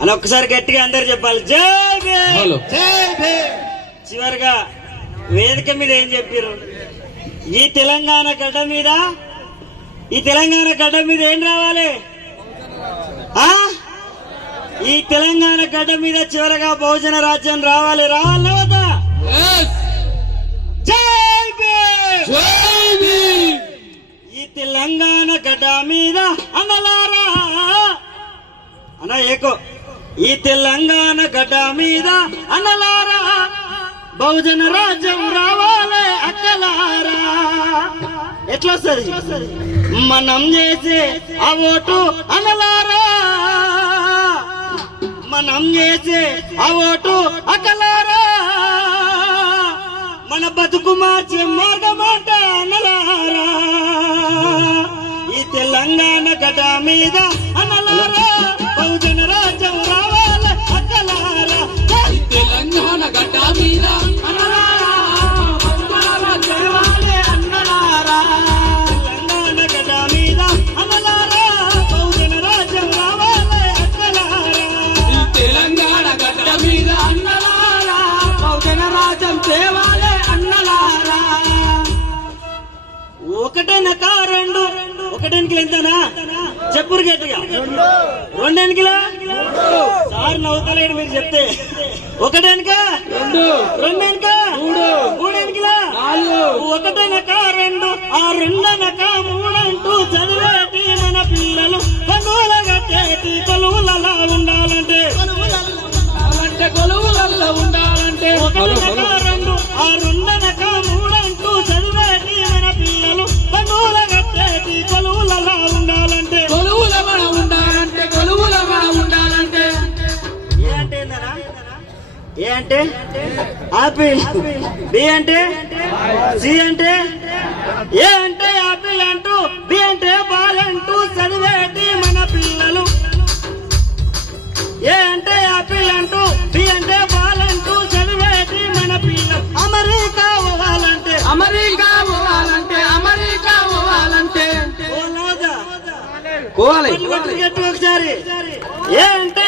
అని ఒక్కసారి గట్టిగా అందరు చెప్పాలి. జై భీమ్! చివరిగా వేదిక మీద ఏం చెప్పారు ఈ తెలంగాణ గడ్డ మీద ఈ తెలంగాణ గడ్డ మీద ఏం రావాలి? ఆ? ఈ తెలంగాణ గడ్డ మీద చివరగా బహుజన రాజ్యం రావాలి. రావాలి ఈ తెలంగాణ గడ్డ మీద అనలారా అన్న ఏకో. ఈ తెలంగాణ గడ్డ మీద అనలారా? బహుజన రాజ్యం రావాలే అక్కలారా? ఎట్లా సరి మనం చేసే ఆ ఓటు అనలారా? మనం చేసే ఆ ఓటు అక్కలారా? మన బతుకు మార్చే మార్గమాట అనలారా? ఈ తెలంగాణ గడ్డ మీద ఒకటెనికిలు ఎంతనా చెప్పురు గట్టిగా రెండు ఎనికిలా సార్ నవ్వుతలేడు మీరు చెప్తే. ఒకటెనక రెండు. రెండు వెనక ఏ అంటే? ఆపిల్. బి అంటే? సి అంటే? ఏ అంటే ఆపిల్ అంటూ బి అంటే బాల్ అంటూ చదివేటి మన పిల్లలు. ఏ అంటే ఆపిల్ అంటూ బి అంటే బాల్ అంటూ చదివేటి మన పిల్లలు. అమెరికా పోవాలంటే. అమెరికా పోవాలంటే అమెరికా పోవాలంటే. ఒకసారి. ఏ అంటే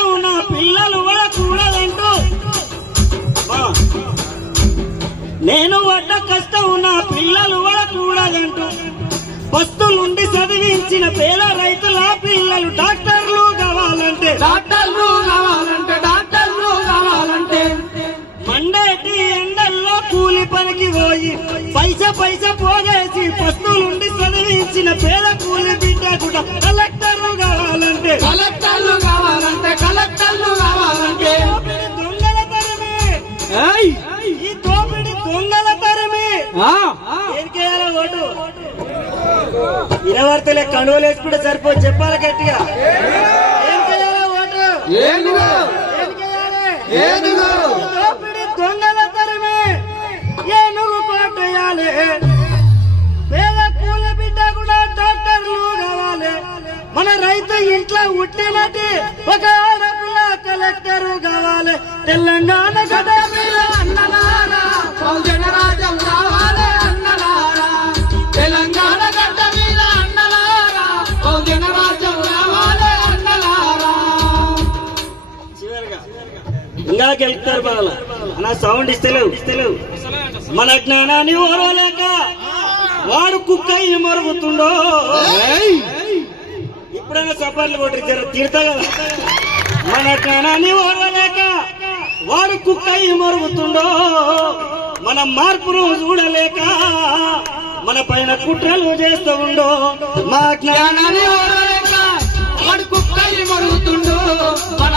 పడ్డ నా పిల్లలు కూడా వా. నేను పడ్డ కష్టం నా పిల్లలు కూడా పడకూడదంటూ పస్తులుండి చదివించిన పేద రైతు ఇరవర్తలే కండువలు వేసుకుంటే సరిపోదు. చెప్పాలి గట్టిగా? దొంగల తరిమి. ఏనుగు కోటేయాలి పేద కూలి బిడ్డ కూడా డాక్టర్లు కావాలి. మన రైతు ఇంట్లో ఉట్టినట్టు ఒక ఆడపిల్ల కలెక్టర్ కావాలి. తెలంగాణ మీద రాజ్యం గెలుపుతారు బాల నా సౌండ్ ఇస్తలేవు ఇస్తలేవు మన జ్ఞానాన్ని ఓరలేక వాడు కుక్క మరుగుతుండో. ఇప్పుడైనా సఫర్లు కొట్టి తిడతా కదా. మన జ్ఞానాన్ని ఓరలేక వాడు కుక్క మరుగుతుండో. మన మార్పును చూడలేక మన పైన కుట్రలు చేస్తూ ఉండో. మా జ్ఞానాన్ని ఓరలేక వాడు కుక్క మరుగుతుండో. మన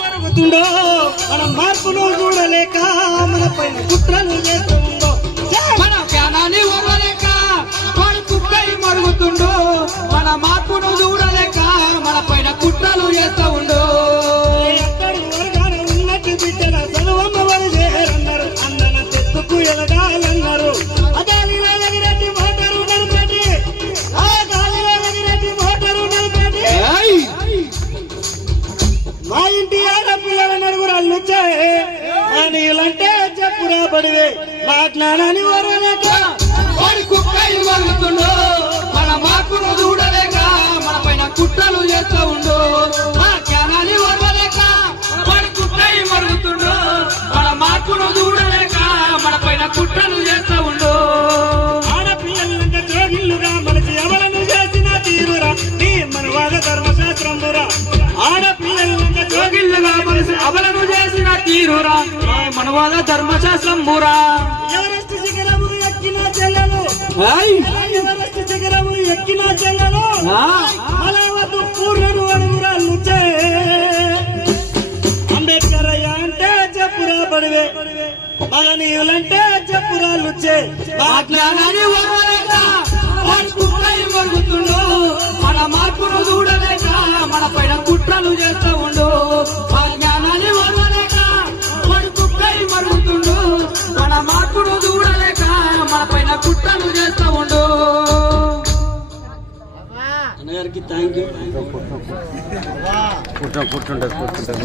మరుగుతుండో మన మార్పును చూడలేక మన పైన కుట్రలు చేస్తుండో మన జ్ఞానాన్ని ఓర్వలేక వాడు కుక్కై మరుగుతుండు మన మార్పును చూడలేక మన పైన కుట్రలు చేస్తూ ఉండో. చెప్పురా పడివే జ్ఞానాన్ని ఓరలేక వాడి మనవాద ధర్మశాస్త్రం ఎవరెస్ట్ శిఖరము ఎక్కిన చెల్లెలు ఏయ్! ఎవరెస్ట్ శిఖరము ఎక్కిన చెల్లెలు! మలవద్దు పూర్ణను అంబేద్కర్ అయ్యా అంటే చెప్పురా పడివే మగనీయులంటే చెప్పురాళ్ళు చే మా జ్ఞానాన్ని ఓర్వలేక వాడి కుట్రై మరుగుతుండు మన మార్పును చూడలేక మన పైన కుట్రలు చేస్తూ ఉండు. కుట్రలు చేస్తూ ఉండు. అన్నగారికి థ్యాంక్ యూ కూర్చో కూర్చుంటారు కూర్చుంటారు.